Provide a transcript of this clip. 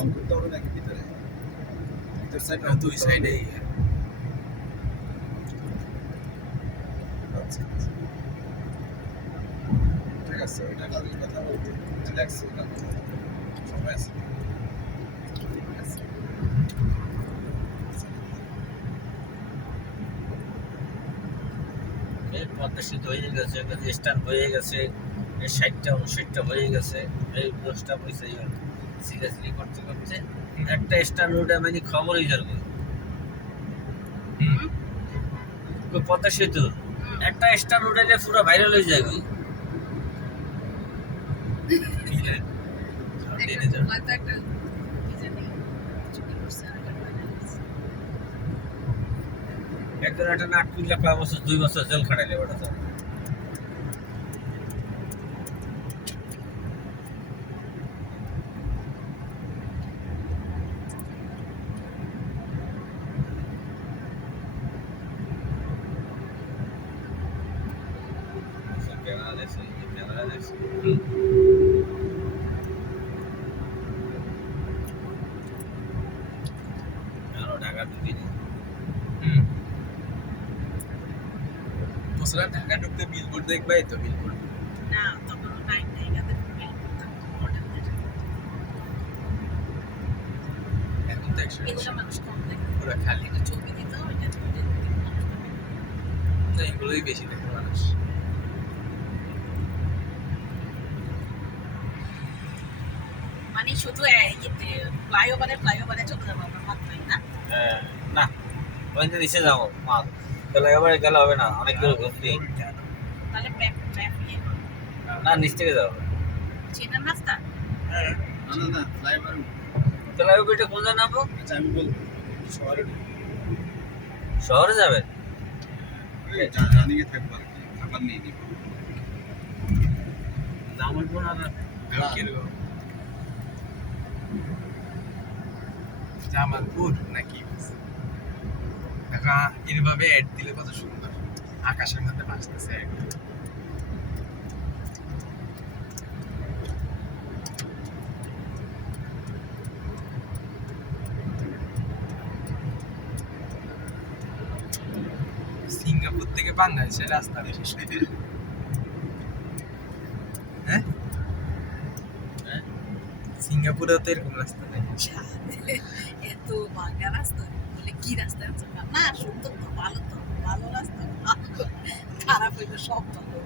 Lock করতে হবে নাকি ভিতরে? ভিতর সাইড না দুই সাইডেই। আচ্ছা আচ্ছা। ঠিক আছে, ওইটা কালকে কথা বলতে রিল্যাক্স হয়ে গেল। সময় আছে। ঠিক আছে। এই পদ্মা সেতু হয়ে গেছে, স্ট্যান্ড হয়ে গেছে, এই 60টা 59টা হয়ে গেছে, এই 10টা পয়সা সিরিয়াসলি করতে করতে একটা স্ট্যান্ড রোডে মানে খবরই যাবে। পদ্মা সেতু একটা স্ট্যান্ড রোডে পুরো ভাইরাল হয়ে যাবে। একজন একটা নাট কিনলে 5 বছর 2 বছর জেল খাটাইলে ওটা তো। ক্যামেরা দেখছি, ক্যামেরা দেখছি। আরো ঢাকা ঢুকি তোরা ঢাকা ঢুকতে বিলবোর্ড দেখবাই তো বিলবোর্ড। না তখন নাই নাই গাদের বিলবোর্ড থাকতো হোটেলের। এখন তো 100 এগুলো মানুষ কম দেখে। পুরো খালি। একটা ছবি দিত ওইটা ছবি না এগুলোই বেশি দেখে মানুষ। মানে শুধু ইয়েতে ফ্লাইওভারে চলে যাবো আমরা মাত্রই না। না ওই যে নিচে যাবো মা গেলে এবারে গেলে হবে না, অনেক দূর ঘুরবি। তাহলে প্যাপ প্যাপ ইয়ে না নিচ থেকে যাবো। চেনার রাস্তা না না না, ফ্লাইওভার। তাহলে ওই বেটে কোন জায়গায় নামবো? আচ্ছা আমি বলবো শহরে শহরে যাবে? জানিয়ে থাকবো আর কি, খাবার নিয়ে নিবো। জামালপুর না কিরকম জামালপুর নাকি দেখা এভাবে অ্যাড দিলে কত সুন্দর আকাশের মধ্যে ভাসতেছে একদম। সিঙ্গাপুর থেকে বাংলাদেশের রাস্তা বেশি হ্যাঁ সিঙ্গাপুরে তো এরকম রাস্তা নেই। এত বাঙ্গা রাস্তা বলে কি রাস্তা আছে না সুন্দর তো ভালো রাস্তা খারাপ হইলো সব ভালো